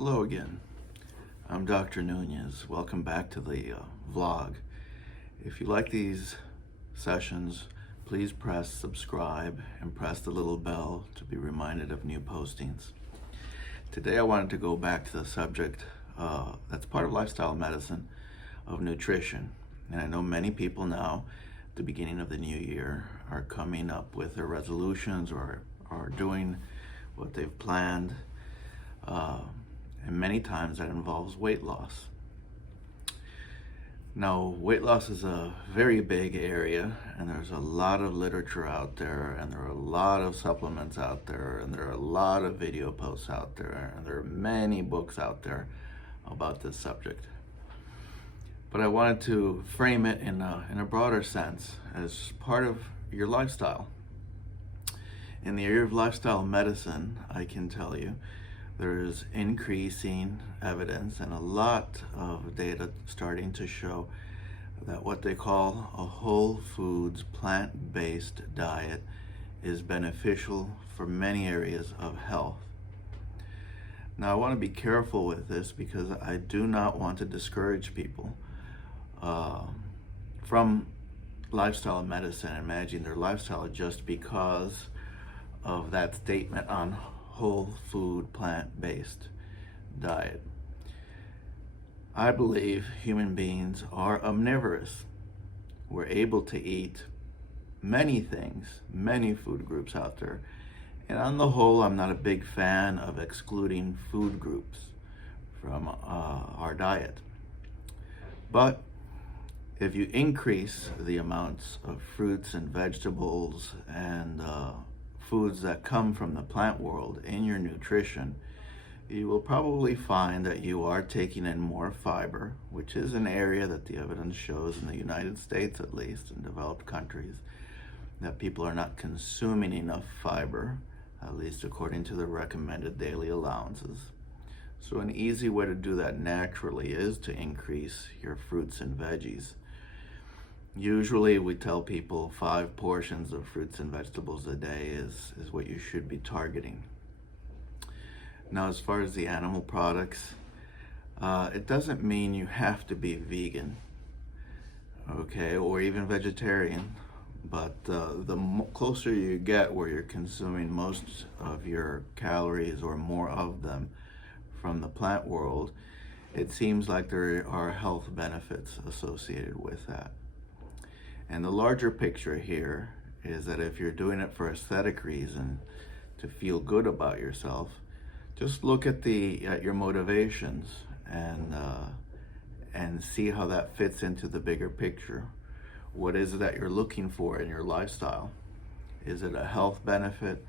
Hello again. I'm Dr. Nunez. Welcome back to the vlog. If you like these sessions, please press subscribe and press the little bell to be reminded of new postings. Today I wanted to go back to the subject that's part of lifestyle medicine of nutrition. And I know many people now, at the beginning of the new year, are coming up with their resolutions or are doing what they've planned. And many times that involves weight loss. Now, weight loss is a very big area, and there's a lot of literature out there, and there are a lot of supplements out there, and there are a lot of video posts out there, and there are many books out there about this subject. But I wanted to frame it in a broader sense as part of your lifestyle. In the area of lifestyle medicine, I can tell you, there's increasing evidence and a lot of data starting to show that what they call a whole foods, plant-based diet is beneficial for many areas of health. Now, I want to be careful with this because I do not want to discourage people from lifestyle medicine and managing their lifestyle just because of that statement on whole food, plant-based diet. I believe human beings are omnivorous. We're able to eat many things, many food groups out there. And on the whole, I'm not a big fan of excluding food groups from our diet. But if you increase the amounts of fruits and vegetables and foods that come from the plant world in your nutrition, you will probably find that you are taking in more fiber, which is an area that the evidence shows in the United States, at least in developed countries, that people are not consuming enough fiber, at least according to the recommended daily allowances. So an easy way to do that naturally is to increase your fruits and veggies. Usually we tell people 5 portions of fruits and vegetables a day is what you should be targeting. Now, as far as the animal products, it doesn't mean you have to be vegan, okay, or even vegetarian, but the closer you get where you're consuming most of your calories or more of them from the plant world, it seems like there are health benefits associated with that. And the larger picture here is that if you're doing it for aesthetic reason, to feel good about yourself, just look at your motivations and see how that fits into the bigger picture. What is it that you're looking for in your lifestyle? Is it a health benefit?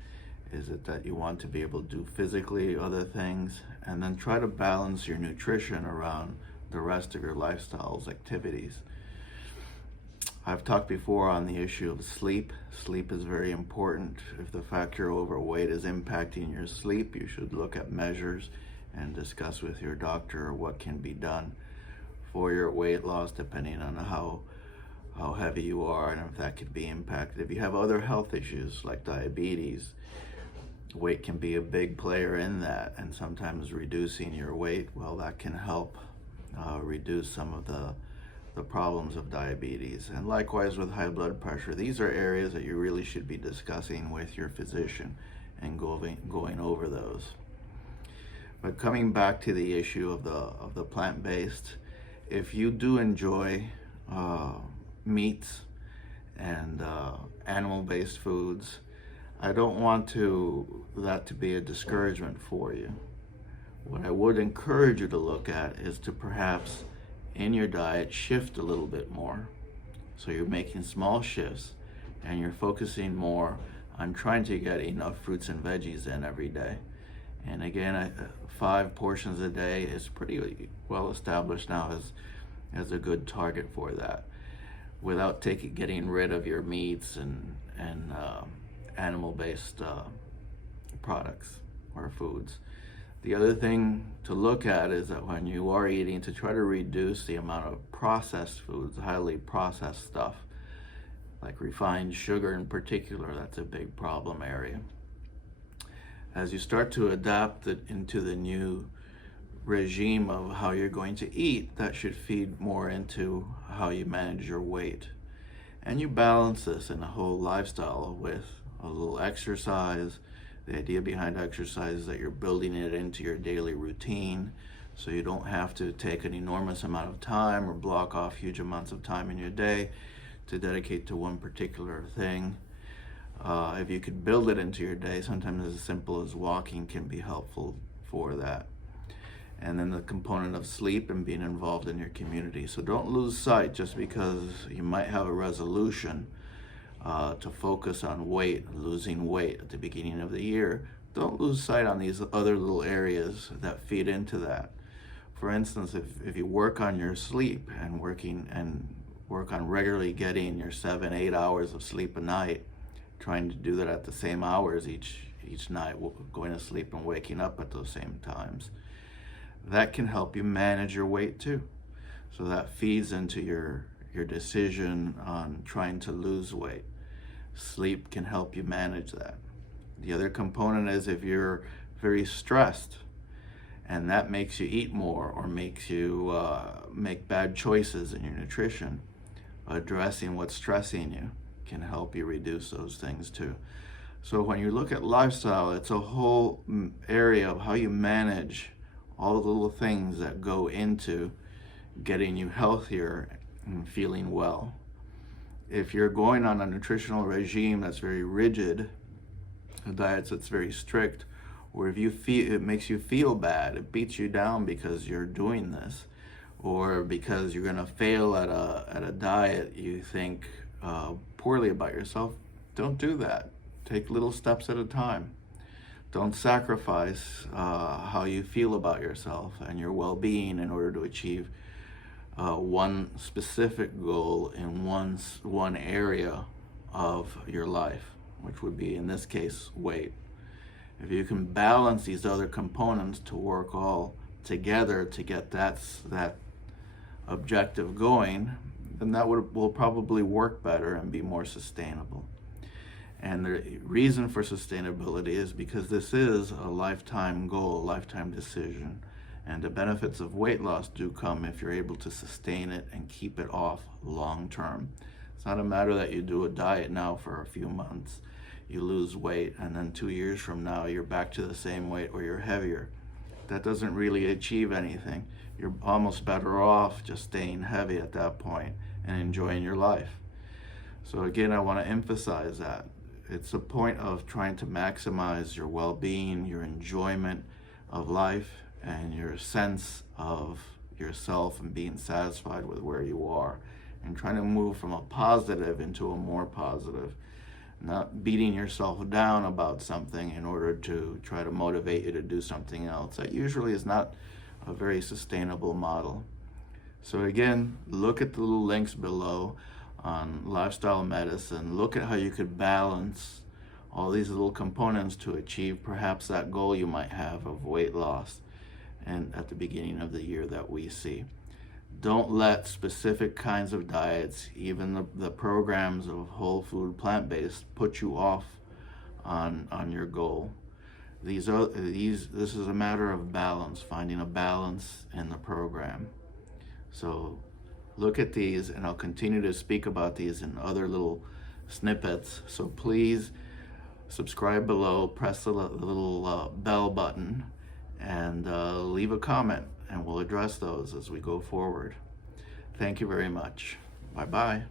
Is it that you want to be able to do physically other things? And then try to balance your nutrition around the rest of your lifestyle's activities. I've talked before on the issue of sleep. Sleep is very important. If the fact you're overweight is impacting your sleep, you should look at measures and discuss with your doctor what can be done for your weight loss, depending on how heavy you are and if that could be impacted. If you have other health issues like diabetes, weight can be a big player in that, and sometimes reducing your weight, well, that can help reduce some of the problems of diabetes. And likewise with high blood pressure, these are areas that you really should be discussing with your physician and going over those. But coming back to the issue of the plant-based, if you do enjoy meats and animal-based foods, I don't want that to be a discouragement for you. What I would encourage you to look at is to perhaps in your diet shift a little bit more. So you're making small shifts and you're focusing more on trying to get enough fruits and veggies in every day. And again, 5 portions a day is pretty well established now as a good target for that, without getting rid of your meats and animal-based products or foods. The other thing to look at is that when you are eating, to try to reduce the amount of processed foods, highly processed stuff, like refined sugar in particular. That's a big problem area. As you start to adapt it into the new regime of how you're going to eat, that should feed more into how you manage your weight. And you balance this in a whole lifestyle with a little exercise. The idea behind exercise is that you're building it into your daily routine, so you don't have to take an enormous amount of time or block off huge amounts of time in your day to dedicate to one particular thing. If you could build it into your day, sometimes as simple as walking can be helpful for that. And then the component of sleep and being involved in your community. So don't lose sight just because you might have a resolution to focus on losing weight at the beginning of the year. Don't lose sight on these other little areas that feed into that. For instance, if you work on your sleep and work on regularly getting your 7-8 hours of sleep a night, trying to do that at the same hours each night, going to sleep and waking up at those same times, that can help you manage your weight too. So that feeds into your decision on trying to lose weight. Sleep can help you manage that. The other component is if you're very stressed and that makes you eat more or makes you make bad choices in your nutrition, addressing what's stressing you can help you reduce those things too. So when you look at lifestyle, it's a whole area of how you manage all the little things that go into getting you healthier and feeling well. If you're going on a nutritional regime that's very rigid, a diet that's very strict, or if you feel it makes you feel bad, it beats you down because you're doing this, or because you're going to fail at a diet, you think poorly about yourself, don't do that. Take little steps at a time. Don't sacrifice how you feel about yourself and your well-being in order to achieve one specific goal in one area of your life, which would be, in this case, weight. If you can balance these other components to work all together to get that objective going, then that will probably work better and be more sustainable. And the reason for sustainability is because this is a lifetime goal, a lifetime decision. And the benefits of weight loss do come if you're able to sustain it and keep it off long term. It's not a matter that you do a diet now for a few months, you lose weight, and then 2 years from now you're back to the same weight or you're heavier. That doesn't really achieve anything. You're almost better off just staying heavy at that point and enjoying your life. So again, I want to emphasize that. It's a point of trying to maximize your well-being, your enjoyment of life, and your sense of yourself and being satisfied with where you are, and trying to move from a positive into a more positive, not beating yourself down about something in order to try to motivate you to do something else. That usually is not a very sustainable model. So again, look at the little links below on lifestyle medicine. Look at how you could balance all these little components to achieve perhaps that goal you might have of weight loss and at the beginning of the year that we see. Don't let specific kinds of diets, even the programs of whole food plant-based, put you off on your goal. This is a matter of balance, finding a balance in the program. So look at these, and I'll continue to speak about these in other little snippets. So please subscribe below, press the little bell button, and leave a comment, and we'll address those as we go forward. Thank you very much. Bye-bye.